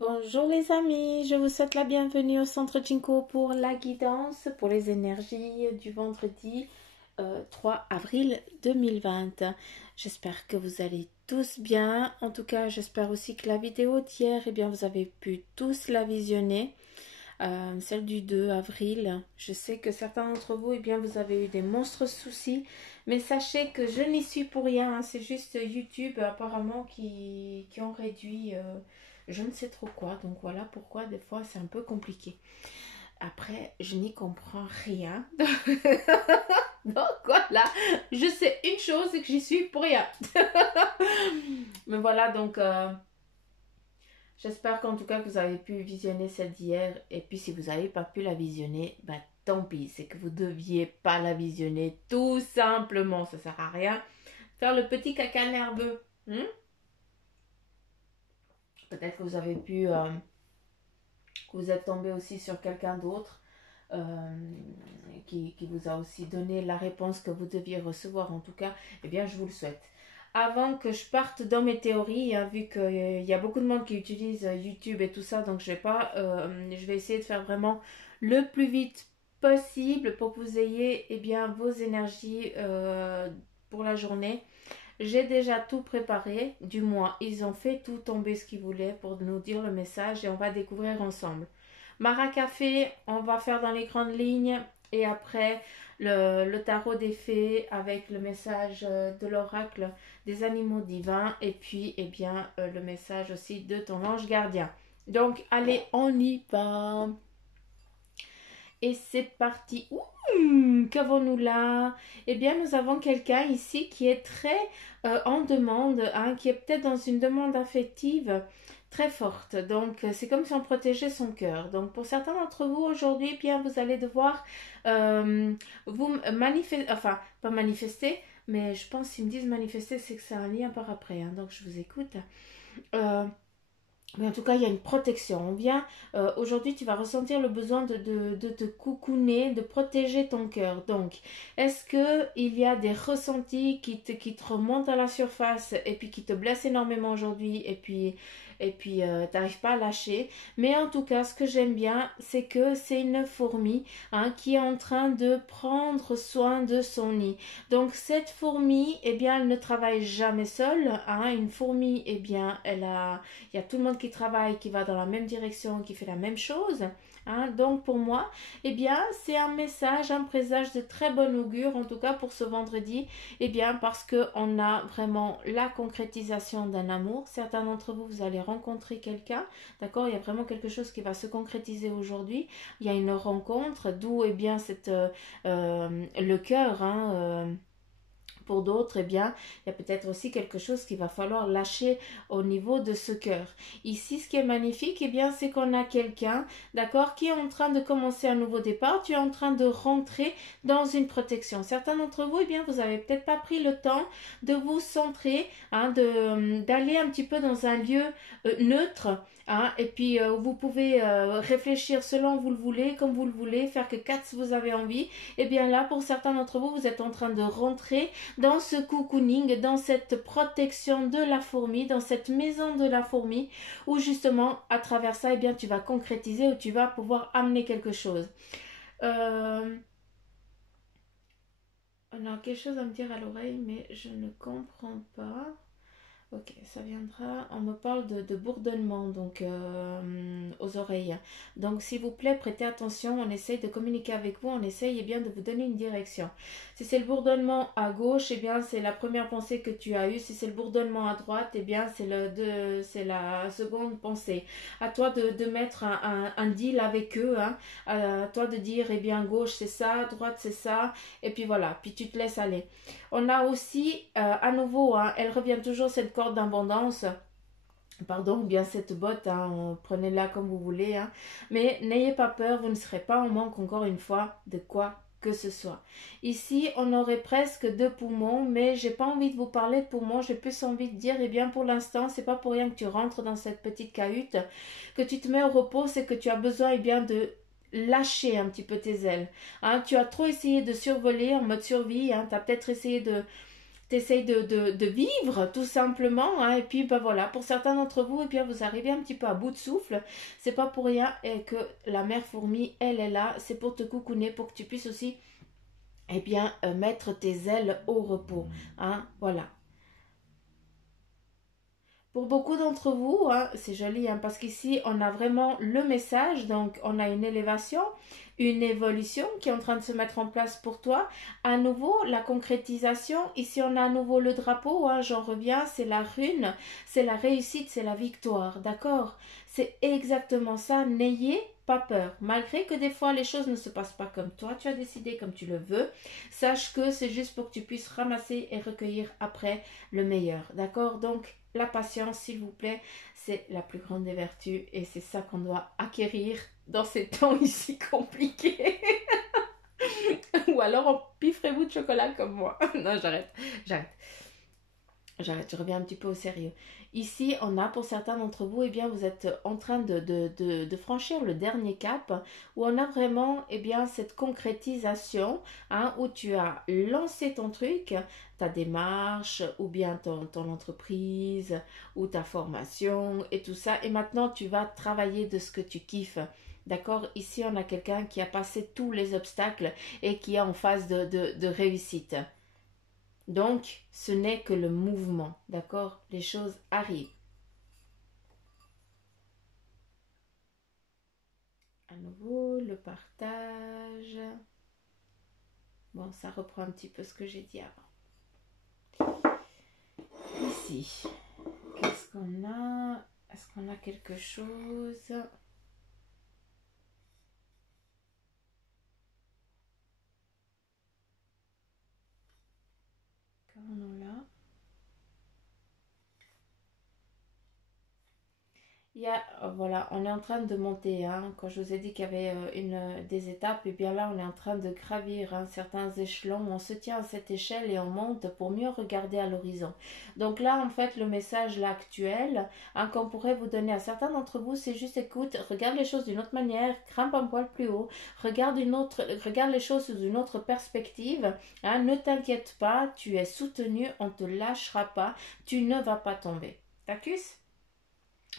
Bonjour les amis, je vous souhaite la bienvenue au Centre Jinko pour la guidance pour les énergies du vendredi 3 avril 2020. J'espère que vous allez tous bien. En tout cas, j'espère aussi que la vidéo d'hier, eh bien, vous avez pu tous la visionner. Celle du 2 avril. Je sais que certains d'entre vous, eh bien, vous avez eu des monstres soucis, mais sachez que je n'y suis pour rien, hein. C'est juste YouTube apparemment qui ont réduit je ne sais trop quoi. Donc voilà pourquoi des fois c'est un peu compliqué. Après, je n'y comprends rien. Donc voilà, je sais une chose, c'est que j'y suis pour rien. Mais voilà, donc j'espère qu'en tout cas que vous avez pu visionner celle d'hier. Et puis si vous n'avez pas pu la visionner, bah tant pis, c'est que vous ne deviez pas la visionner. Tout simplement, ça sert à rien. Faire le petit caca nerveux. Peut-être que vous avez pu, que vous êtes tombé aussi sur quelqu'un d'autre euh, qui vous a aussi donné la réponse que vous deviez recevoir. En tout cas, eh bien, je vous le souhaite. Avant que je parte dans mes théories, hein, vu qu'il y a beaucoup de monde qui utilise YouTube et tout ça, donc je vais essayer de faire vraiment le plus vite possible pour que vous ayez eh bien, vos énergies pour la journée. J'ai déjà tout préparé, du moins ils ont fait tout tomber ce qu'ils voulaient pour nous dire le message et on va découvrir ensemble. Mara Café, on va faire dans les grandes lignes et après le tarot des fées avec le message de l'oracle des animaux divins et puis eh bien le message aussi de ton ange gardien. Donc allez, on y va. Et c'est parti. Ouh, qu'avons-nous là? Eh bien, nous avons quelqu'un ici qui est très en demande, hein, qui est peut-être dans une demande affective très forte. Donc, c'est comme si on protégeait son cœur. Donc, pour certains d'entre vous aujourd'hui, eh bien, vous allez devoir euh, vous manifester, enfin, pas manifester, mais je pense qu'ils me disent manifester, c'est que c'est un lien par après. Hein, donc, je vous écoute. Euh, mais en tout cas, il y a une protection. On vient, aujourd'hui, tu vas ressentir le besoin de te coucouner, de protéger ton cœur. Donc, est-ce qu'il y a des ressentis qui te remontent à la surface et puis qui te blessent énormément aujourd'hui et puis t'arrives pas à lâcher. Mais en tout cas, ce que j'aime bien, c'est que c'est une fourmi, hein, qui est en train de prendre soin de son nid. Donc, cette fourmi, eh bien, elle ne travaille jamais seule, hein. Une fourmi, eh bien, il y a tout le monde qui travaille, qui va dans la même direction, qui fait la même chose. Hein. Donc pour moi, eh bien, c'est un message, un présage de très bon augure, en tout cas pour ce vendredi, eh bien, parce qu'on a vraiment la concrétisation d'un amour. Certains d'entre vous, vous allez rencontrer quelqu'un, d'accord? Il y a vraiment quelque chose qui va se concrétiser aujourd'hui. Il y a une rencontre, d'où, eh bien, le cœur, hein, pour d'autres, eh bien, il y a peut-être aussi quelque chose qu'il va falloir lâcher au niveau de ce cœur. Ici, ce qui est magnifique, eh bien, c'est qu'on a quelqu'un, d'accord, qui est en train de commencer un nouveau départ. Tu es en train de rentrer dans une protection. Certains d'entre vous, eh bien, vous avez peut-être pas pris le temps de vous centrer, hein, d'aller un petit peu dans un lieu neutre. Hein, et puis vous pouvez réfléchir selon vous le voulez, comme vous le voulez, faire que quatre si vous avez envie. Et bien là, pour certains d'entre vous, vous êtes en train de rentrer dans ce cocooning, dans cette protection de la fourmi, dans cette maison de la fourmi, où justement, à travers ça, eh bien, tu vas concrétiser, ou tu vas pouvoir amener quelque chose. Euh, on a quelque chose à me dire à l'oreille, mais je ne comprends pas. Ok, ça viendra. On me parle de bourdonnement donc aux oreilles. Donc s'il vous plaît, prêtez attention. On essaye de communiquer avec vous. On essaye bien de vous donner une direction. Si c'est le bourdonnement à gauche, eh bien c'est la première pensée que tu as eue. Si c'est le bourdonnement à droite, eh bien c'est la seconde pensée. À toi de mettre un deal avec eux. Hein. À toi de dire eh bien gauche c'est ça, droite c'est ça. Et puis voilà. Puis tu te laisses aller. On a aussi, à nouveau, hein, elle revient toujours cette corde d'abondance. Pardon, ou bien cette botte, hein, prenez-la comme vous voulez. Hein. Mais n'ayez pas peur, vous ne serez pas en manque encore une fois de quoi que ce soit. Ici, on aurait presque deux poumons, mais j'ai pas envie de vous parler de poumons, j'ai plus envie de dire, eh bien pour l'instant, c'est pas pour rien que tu rentres dans cette petite cahute, que tu te mets au repos, c'est que tu as besoin, eh bien, de lâcher un petit peu tes ailes. Hein, tu as trop essayé de survoler en mode survie, hein, tu as peut-être essayé de essayes de vivre tout simplement, hein, et puis ben voilà, pour certains d'entre vous, et bien vous arrivez un petit peu à bout de souffle, c'est pas pour rien et que la mère fourmi, elle est là, c'est pour te coucouner, pour que tu puisses aussi, eh bien, mettre tes ailes au repos, hein, voilà. Pour beaucoup d'entre vous, hein, c'est joli, hein, parce qu'ici, on a vraiment le message, donc on a une élévation, une évolution qui est en train de se mettre en place pour toi. À nouveau, la concrétisation, ici on a à nouveau le drapeau, hein, j'en reviens, c'est la rune, c'est la réussite, c'est la victoire, d'accord? C'est exactement ça, n'ayez pas peur. Malgré que des fois les choses ne se passent pas comme toi, tu as décidé, comme tu le veux, sache que c'est juste pour que tu puisses ramasser et recueillir après le meilleur, d'accord? Donc, la patience, s'il vous plaît, c'est la plus grande des vertus et c'est ça qu'on doit acquérir dans ces temps ici compliqués. Ou alors empiffrez-vous de chocolat comme moi. Non, j'arrête. J'arrête, je reviens un petit peu au sérieux. Ici, on a pour certains d'entre vous, eh bien, vous êtes en train de franchir le dernier cap, où on a vraiment, eh bien, cette concrétisation, hein, où tu as lancé ton truc, ta démarche, ou bien ton entreprise, ou ta formation, et tout ça, et maintenant, tu vas travailler de ce que tu kiffes. D'accord? Ici, on a quelqu'un qui a passé tous les obstacles et qui est en phase de réussite. Donc, ce n'est que le mouvement, d'accord? Les choses arrivent. À nouveau, le partage. Bon, ça reprend un petit peu ce que j'ai dit avant. Ici, qu'est-ce qu'on a? Est-ce qu'on a quelque chose? Qu'en a là? Il y a, voilà, on est en train de monter, hein. Quand je vous ai dit qu'il y avait des étapes, et bien là, on est en train de gravir, hein, certains échelons. On se tient à cette échelle et on monte pour mieux regarder à l'horizon. Donc là, en fait, le message là, actuel, hein, qu'on pourrait vous donner à certains d'entre vous, c'est juste écoute, regarde les choses d'une autre manière, grimpe un poil plus haut, regarde les choses sous une autre perspective, hein, ne t'inquiète pas, tu es soutenu, on ne te lâchera pas, tu ne vas pas tomber. T'accuses?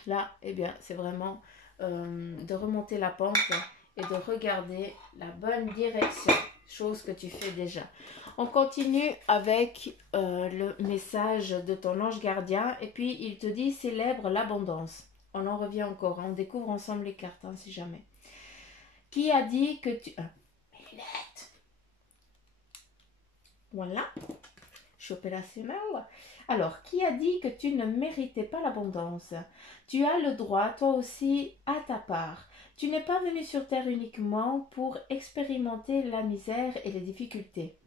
Là, eh bien, c'est vraiment de remonter la pente et de regarder la bonne direction, chose que tu fais déjà. On continue avec le message de ton ange gardien et puis il te dit célèbre l'abondance. On en revient encore, hein, on découvre ensemble les cartes, hein, si jamais. Qui a dit que tu... mes lunettes. Voilà. Choper la semelle. Alors, qui a dit que tu ne méritais pas l'abondance? Tu as le droit, toi aussi, à ta part. Tu n'es pas venu sur terre uniquement pour expérimenter la misère et les difficultés.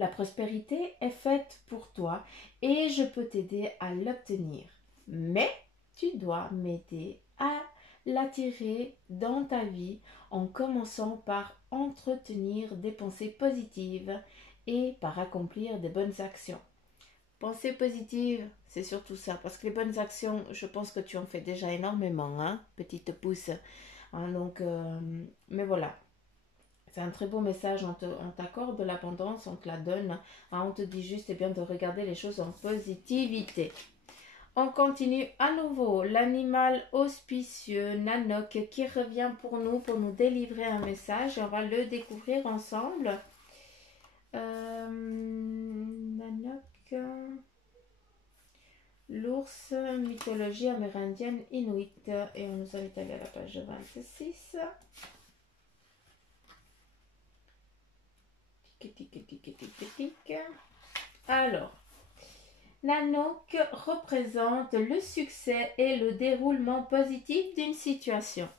La prospérité est faite pour toi et je peux t'aider à l'obtenir. Mais tu dois m'aider à l'attirer dans ta vie en commençant par entretenir des pensées positives et par accomplir des bonnes actions. Pensée positive, c'est surtout ça, parce que les bonnes actions, je pense que tu en fais déjà énormément, hein, petite pouce. Hein, donc, mais voilà, c'est un très beau message, on t'accorde de l'abondance, on te la donne, hein, on te dit juste eh bien, de regarder les choses en positivité. On continue à nouveau, l'animal auspicieux, Nanoc, qui revient pour nous délivrer un message, et on va le découvrir ensemble. Nanoc... L'ours, mythologie amérindienne inuit. Et on nous invite à aller à la page 26. Tic, tic, tic, tic, tic, tic. Alors, Nanoc représente le succès et le déroulement positif d'une situation.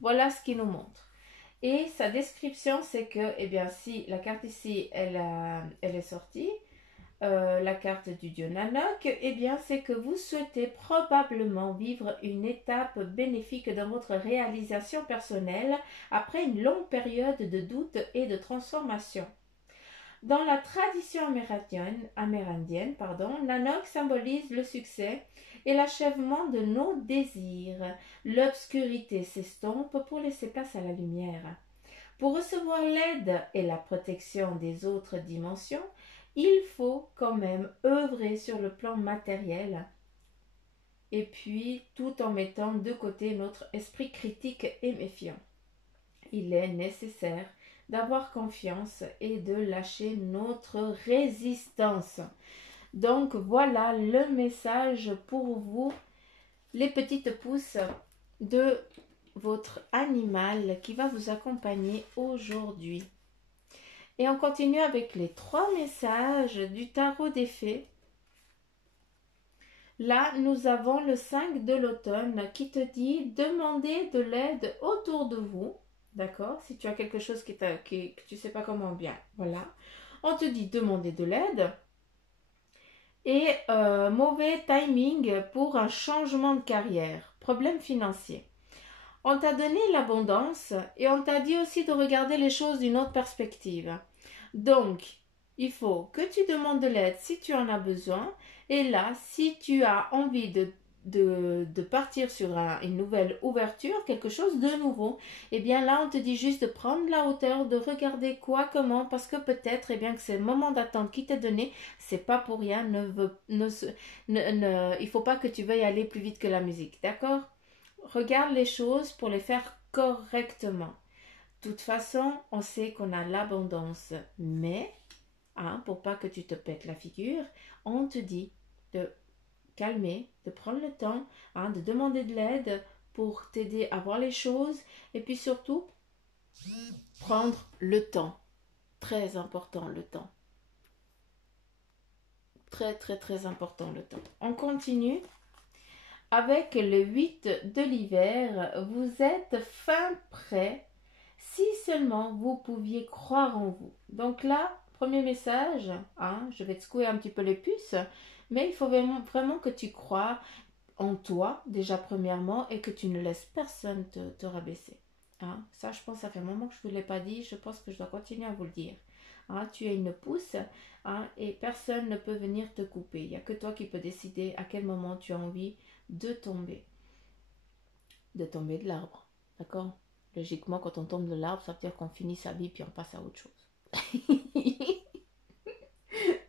Voilà ce qu'il nous montre. Et sa description, c'est que, eh bien, si la carte ici, elle est sortie, la carte du dieu Nanak, eh bien, c'est que vous souhaitez probablement vivre une étape bénéfique dans votre réalisation personnelle après une longue période de doute et de transformation. Dans la tradition amérindienne, Nanak symbolise le succès et l'achèvement de nos désirs. L'obscurité s'estompe pour laisser place à la lumière. Pour recevoir l'aide et la protection des autres dimensions, il faut quand même œuvrer sur le plan matériel et puis tout en mettant de côté notre esprit critique et méfiant. Il est nécessaire d'avoir confiance et de lâcher notre résistance. Donc voilà le message pour vous, les petites pousses de votre animal qui va vous accompagner aujourd'hui. Et on continue avec les 3 messages du tarot des fées. Là, nous avons le 5 de l'automne qui te dit demander de l'aide autour de vous. D'accord? Si tu as quelque chose que tu ne sais pas comment bien. Voilà. On te dit demander de l'aide. Et mauvais timing pour un changement de carrière. Problème financier. On t'a donné l'abondance et on t'a dit aussi de regarder les choses d'une autre perspective. Donc, il faut que tu demandes de l'aide si tu en as besoin. Et là, si tu as envie de partir sur une nouvelle ouverture, quelque chose de nouveau, eh bien là, on te dit juste de prendre la hauteur, de regarder quoi, comment, parce que peut-être, eh bien, que c'est le moment d'attente qui t'est donné, c'est pas pour rien, il ne faut pas que tu veuilles aller plus vite que la musique, d'accord? Regarde les choses pour les faire correctement. De toute façon, on sait qu'on a l'abondance, mais pour pas que tu te pètes la figure, on te dit de calmer, de prendre le temps, de demander de l'aide pour t'aider à voir les choses et puis surtout prendre le temps. Très important le temps. Très très très important le temps. On continue. Avec le 8 de l'hiver, vous êtes fin prêt si seulement vous pouviez croire en vous. Donc là, premier message, je vais te secouer un petit peu les puces, mais il faut vraiment que tu crois en toi, déjà premièrement, et que tu ne laisses personne te rabaisser. Ça, je pense, ça fait un moment que je ne vous l'ai pas dit, je pense que je dois continuer à vous le dire. Tu es une pousse et personne ne peut venir te couper. Il n'y a que toi qui peux décider à quel moment tu as envie de tomber de l'arbre, d'accord? Logiquement, quand on tombe de l'arbre, ça veut dire qu'on finit sa vie puis on passe à autre chose.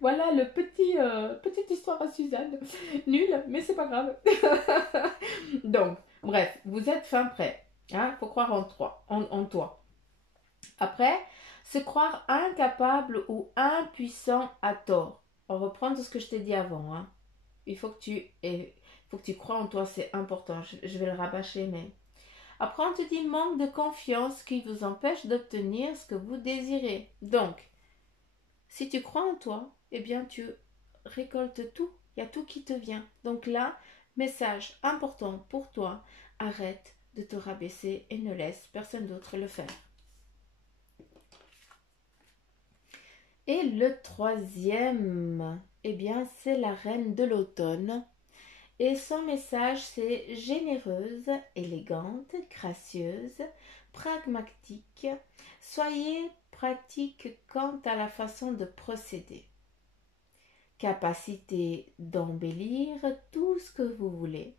Voilà le petite histoire à Suzanne. Nul, mais c'est pas grave. Donc, bref, vous êtes fin prêt. Faut croire en toi. Après, se croire incapable ou impuissant à tort. On reprend tout ce que je t'ai dit avant. Il faut que tu crois en toi, c'est important. Je vais le rabâcher, mais... Après, on te dit manque de confiance qui vous empêche d'obtenir ce que vous désirez. Donc, si tu crois en toi, eh bien, tu récoltes tout. Il y a tout qui te vient. Donc là, message important pour toi, arrête de te rabaisser et ne laisse personne d'autre le faire. Et le troisième, eh bien, c'est la reine de l'automne. Et son message, c'est généreuse, élégante, gracieuse, pragmatique. Soyez pratique quant à la façon de procéder. Capacité d'embellir tout ce que vous voulez.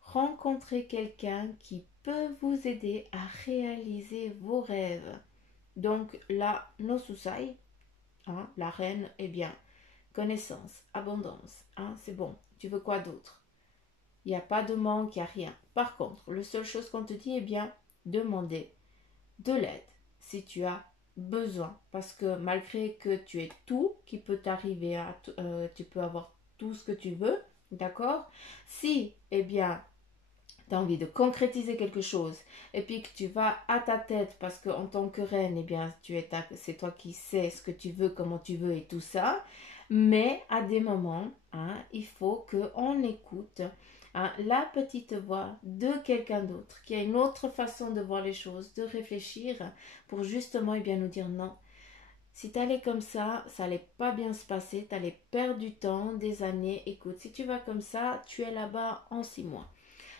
Rencontrez quelqu'un qui peut vous aider à réaliser vos rêves. Donc là, no susai, la reine, eh bien, connaissance, abondance, c'est bon. Tu veux quoi d'autre? Il n'y a pas de manque, il n'y a rien. Par contre, la seule chose qu'on te dit, eh bien, demander de l'aide si tu as besoin. Parce que malgré que tu aies tout qui peut t'arriver, tu peux avoir tout ce que tu veux, d'accord? Si, eh bien, tu as envie de concrétiser quelque chose et puis que tu vas à ta tête parce qu'en tant que reine, eh bien, c'est toi qui sais ce que tu veux, comment tu veux et tout ça. Mais à des moments, il faut qu'on écoute la petite voix de quelqu'un d'autre qui a une autre façon de voir les choses, de réfléchir pour justement bien, nous dire non. Si tu allais comme ça allait pas bien se passer, tu allais perdre du temps, des années. Écoute, si tu vas comme ça, tu es là-bas en 6 mois.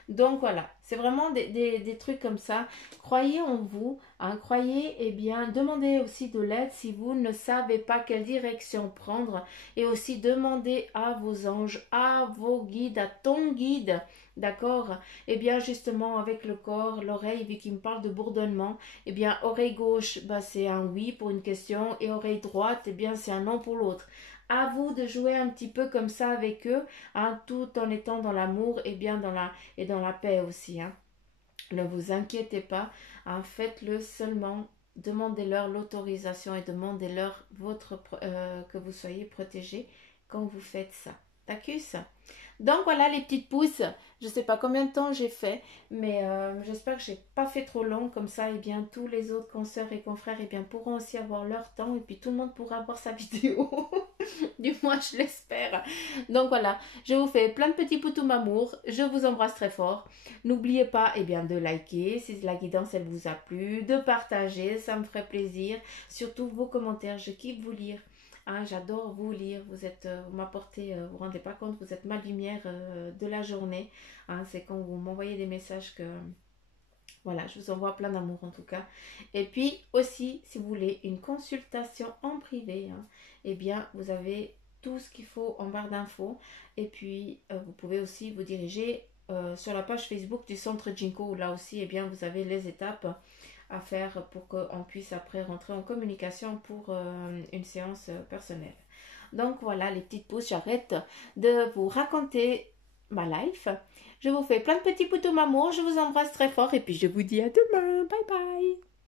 Donc voilà, c'est vraiment des trucs comme ça. Croyez en vous, hein, croyez et bien demandez aussi de l'aide si vous ne savez pas quelle direction prendre et aussi demandez à vos anges, à vos guides, à ton guide, d'accord? Et bien justement avec le corps, l'oreille, vu qu'il me parle de bourdonnement, et bien oreille gauche, bah, c'est un oui pour une question et oreille droite, et bien c'est un non pour l'autre. À vous de jouer un petit peu comme ça avec eux, hein, tout en étant dans l'amour et bien dans la paix aussi, hein. Ne vous inquiétez pas, hein, faites-le seulement. Demandez-leur l'autorisation et demandez-leur que vous soyez protégé quand vous faites ça. D'accord? Donc voilà les petites pousses. Je ne sais pas combien de temps j'ai fait, mais j'espère que j'ai pas fait trop long comme ça. Et bien tous les autres consoeurs et confrères et bien pourront aussi avoir leur temps et puis tout le monde pourra avoir sa vidéo. Du moins je l'espère. Donc voilà, je vous fais plein de petits poutous m'amour. Je vous embrasse très fort. N'oubliez pas bien, de liker si la guidance elle vous a plu, de partager, ça me ferait plaisir. Surtout vos commentaires, je kiffe vous lire. Hein, j'adore vous lire, vous m'apportez, vous rendez pas compte, vous êtes ma lumière de la journée. Hein, c'est quand vous m'envoyez des messages que, voilà, je vous envoie plein d'amour en tout cas. Et puis aussi, si vous voulez une consultation en privé, hein, eh bien, vous avez tout ce qu'il faut en barre d'infos. Et puis, vous pouvez aussi vous diriger sur la page Facebook du Centre Jinko, où là aussi, eh bien, vous avez les étapes à faire pour qu'on puisse après rentrer en communication pour une séance personnelle. Donc voilà les petites pauses, j'arrête de vous raconter ma life. Je vous fais plein de petits poutous m'amour, je vous embrasse très fort et puis je vous dis à demain. Bye bye.